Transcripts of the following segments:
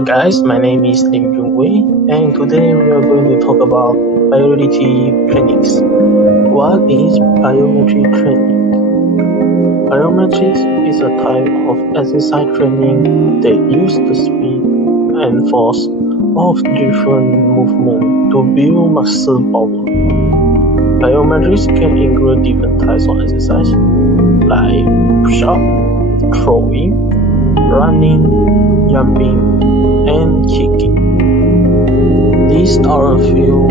Hello guys, my name is Lim Juin Wei, and today we are going to talk about plyometric trainings. What is plyometric training? Plyometrics is a type of exercise training that uses the speed and force of different movements to build muscle power. Plyometrics can include different types of exercise like push-up, throwing, running, jumping, and kicking. These are a few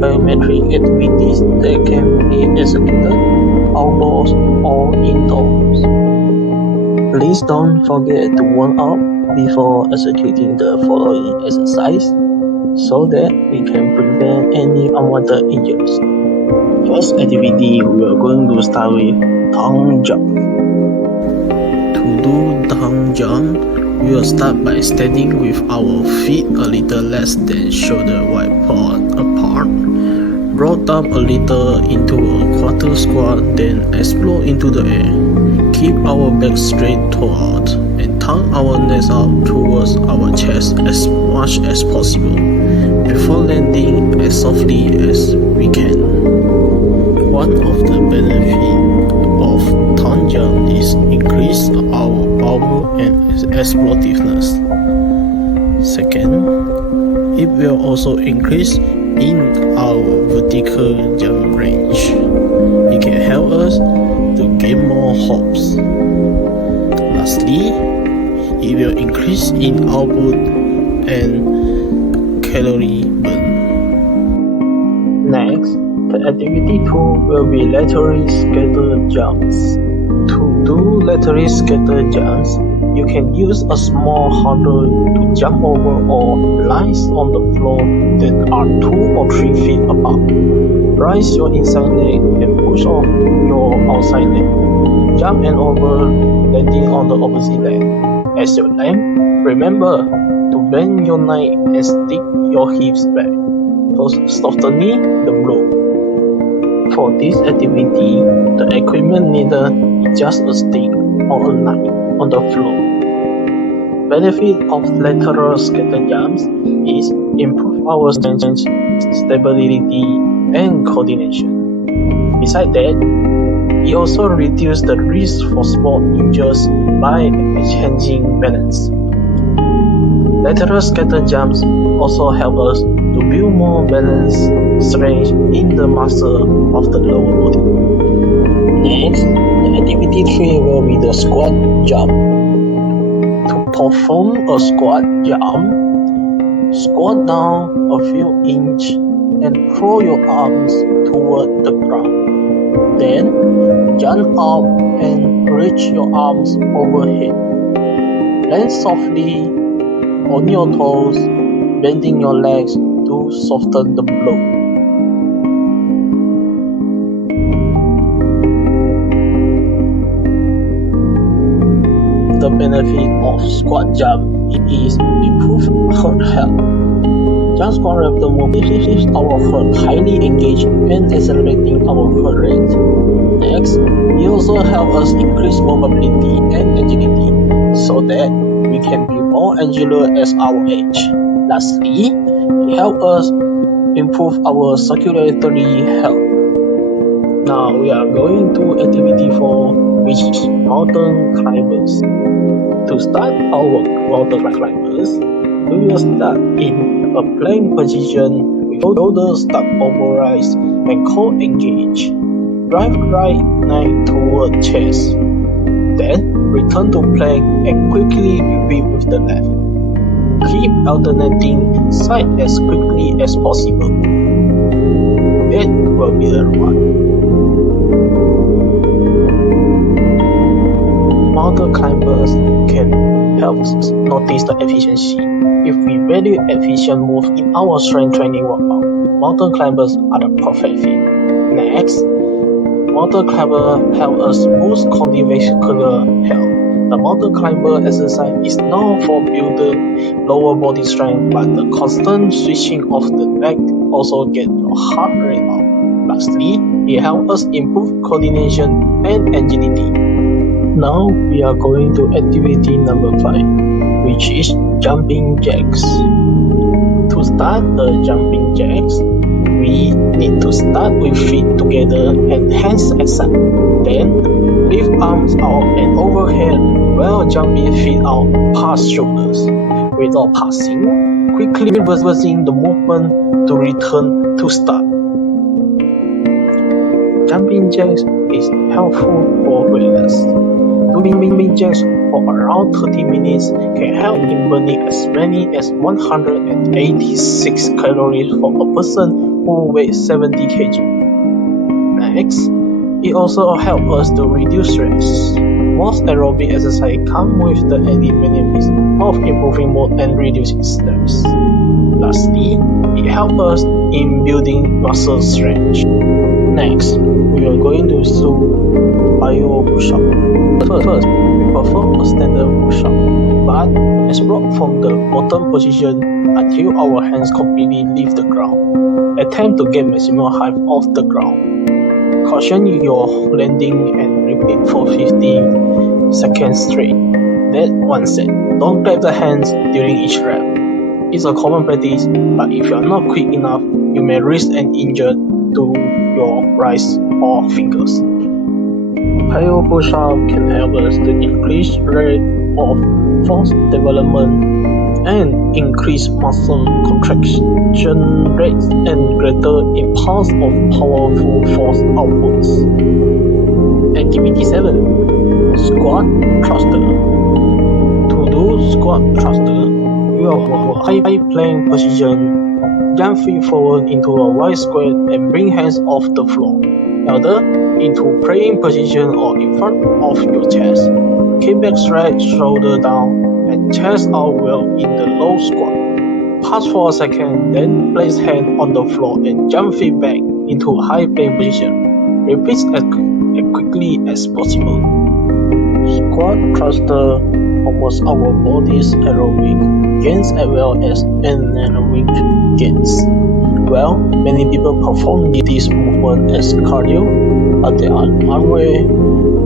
plyometric activities that can be executed outdoors or indoors. Please don't forget to warm up before executing the following exercise so that we can prevent any unwanted injuries. First activity, we are going to start with tongue jump. To do tongue jump, we will start by standing with our feet a little less than shoulder wide apart. Roll down a little into a quarter squat, then explode into the air. Keep our back straight toward and turn our necks up towards our chest as much as possible before landing as softly as we can. One of the benefits of tongue jump is increase our power and explosiveness. Second, it will also increase in our vertical jump range. It can help us to gain more hops. Lastly, it will increase in output and calorie burn. Next, the activity 2 will be lateral scatter jumps. To do lateral scatter jumps, you can use a small hurdle to jump over or lines on the floor that are 2 or 3 feet apart. Raise your inside leg and push off your outside leg. Jump and over, landing on the opposite leg. As you land, remember to bend your neck and stick your hips back, softening the blow. For this activity, the equipment needed is just a stick or a knife on the floor. Benefit of lateral scatter jumps is improve our strength, stability, and coordination. Besides that, it also reduces the risk for sport injuries by changing balance. Lateral scatter jumps also help us to build more balance strength in the muscle of the lower body. Next, the activity 3 will be the squat jump. To perform a squat jump, squat down a few inches and throw your arms toward the ground. Then, jump up and reach your arms overhead. Land softly on your toes, bending your legs to soften the blow. The benefit of squat jump is improve heart health. Jump squat raptor moves our heart highly engaged and accelerating our heart rate. Next, it also helps us increase mobility and agility so that we can be more agile as our age. Lastly, it helps us improve our circulatory health. Now we are going to activity 4, which is mountain climbers. To start our mountain climbers, we will start in a plank position with shoulders stuck over eyes and core engaged. Drive right neck toward chest. Then return to plank and quickly repeat with the left. Keep alternating side as quickly as possible. That will be the run. Mountain climbers can help us notice the efficiency. If we value efficient move in our strength training workout, mountain climbers are the perfect fit. Next, mountain climber help us boost cardiovascular health. The mountain climber exercise is known for building lower body strength, but the constant switching of the leg also gets your heart rate up. Lastly, it helps us improve coordination and agility. Now we are going to activity number 5, which is jumping jacks. To start the jumping jacks, we need to start with feet together and hands aside. Then, lift arms out and overhead while jumping feet out past shoulders. Without passing, quickly reversing the movement to return to start. Jumping jacks is helpful for beginners. Doing jacks for around 30 minutes can help in burning as many as 186 calories for a person who weighs 70 kg. Next, it also helps us to reduce stress. Most aerobic exercise come with the added benefits of improving mood and reducing stress. Lastly, it helps us in building muscle strength. Next, we are going to do plyo push-up. First, we perform a standard push-up, but let's rock from the bottom position until our hands completely leave the ground. Attempt to get maximum height off the ground. Caution your landing and repeat for 15 seconds straight. That's one set. Don't grab the hands during each rep. It's a common practice, but if you are not quick enough, you may risk an injury to your wrists or fingers. Plyo push-up can help us to increase rate of force development and increase muscle contraction rates and greater impulse of powerful force outputs. Activity 7. Squat thruster. To do squat thruster, you are high plank position, jump feet forward into a wide squat and bring hands off the floor, either into praying position or in front of your chest. Keep back straight, shoulder down, and chest out well in the low squat. Pause for a second, then place hand on the floor and jump feet back into high plank position. Repeat as quickly as possible. Squat thruster promotes our body's aerobic gains as well as anaerobic gains. Well, many people perform this movement as cardio, but they are unaware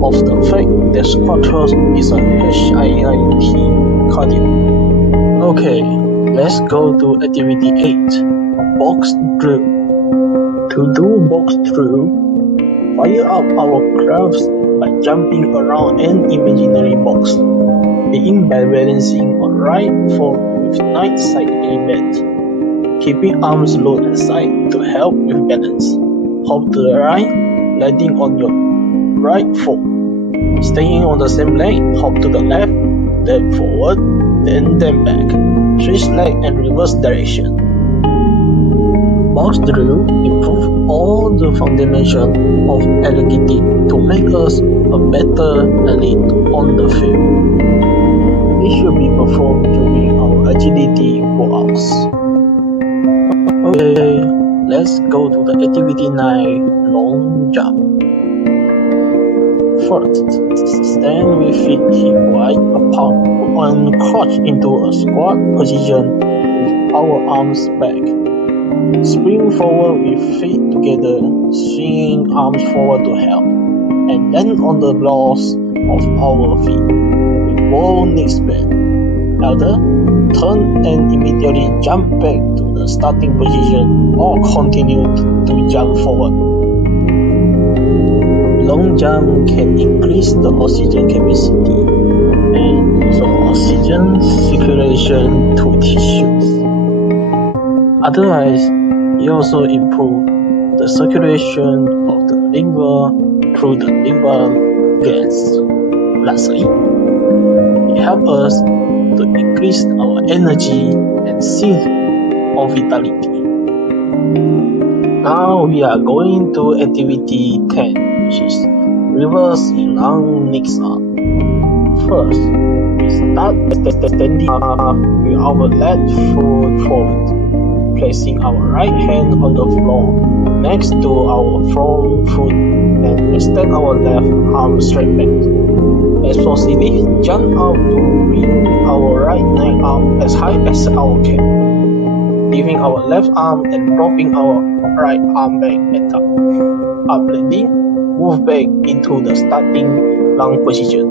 of the fact that squat thrust is a HIIT cardio. Okay, let's go to activity 8. Box drill. To do box drill, fire up our crafts by jumping around an imaginary box, being by balancing on right foot with right side bend. Keeping arms low and side to help with balance. Hop to the right, landing on your right foot. Staying on the same leg, hop to the left, then forward, then back. Switch leg and reverse direction. Box drill improve all the foundation of agility to make us a better athlete on the field. It should be performed during our agility workouts. Okay, let's go to the activity 9, long jump. First, stand with feet hip wide apart and crouch into a squat position with our arms back. Spring forward with feet together, swinging arms forward to help, and land on the balls of our feet with both knees bent. Either turn and immediately jump back to the starting position or continue to jump forward. Long jump can increase the oxygen capacity and also oxygen circulation to tissues. Otherwise, it also improves the circulation of the liver through the liver glands. Lastly, it helps us to increase our energy and sense of vitality. Now we are going to activity 10, which is reverse long knees up. First, we start standing up with our left foot forward, placing our right hand on the floor next to our front foot and extend our left arm straight back. Explosively jump up to bring our right neck up as high as our can, leaving our left arm and dropping our right arm back at top. Up landing, move back into the starting lung position.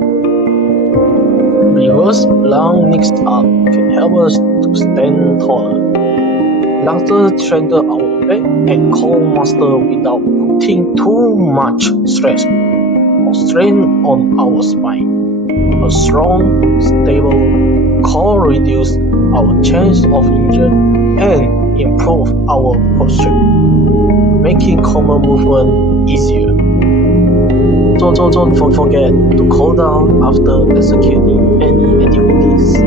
Reverse long neck up can help us to stand taller. Laughter strengthens our back and core muscle without putting too much stress or strain on our spine. A strong, stable core reduces our chance of injury and improve our posture, making common movement easier. So don't forget to cool down after executing any activities.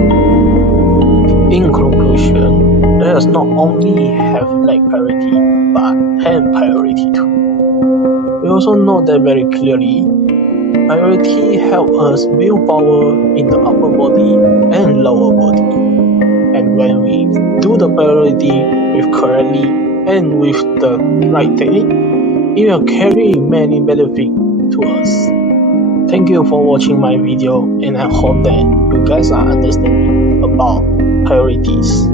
In conclusion, let us not only have leg priority, but hand priority too. We also know that very clearly, priority helps us build power in the upper body and lower body. And when we do the priority with correctly and with the right technique, it will carry many benefits to us. Thank you for watching my video, and I hope that you guys are understanding about priorities.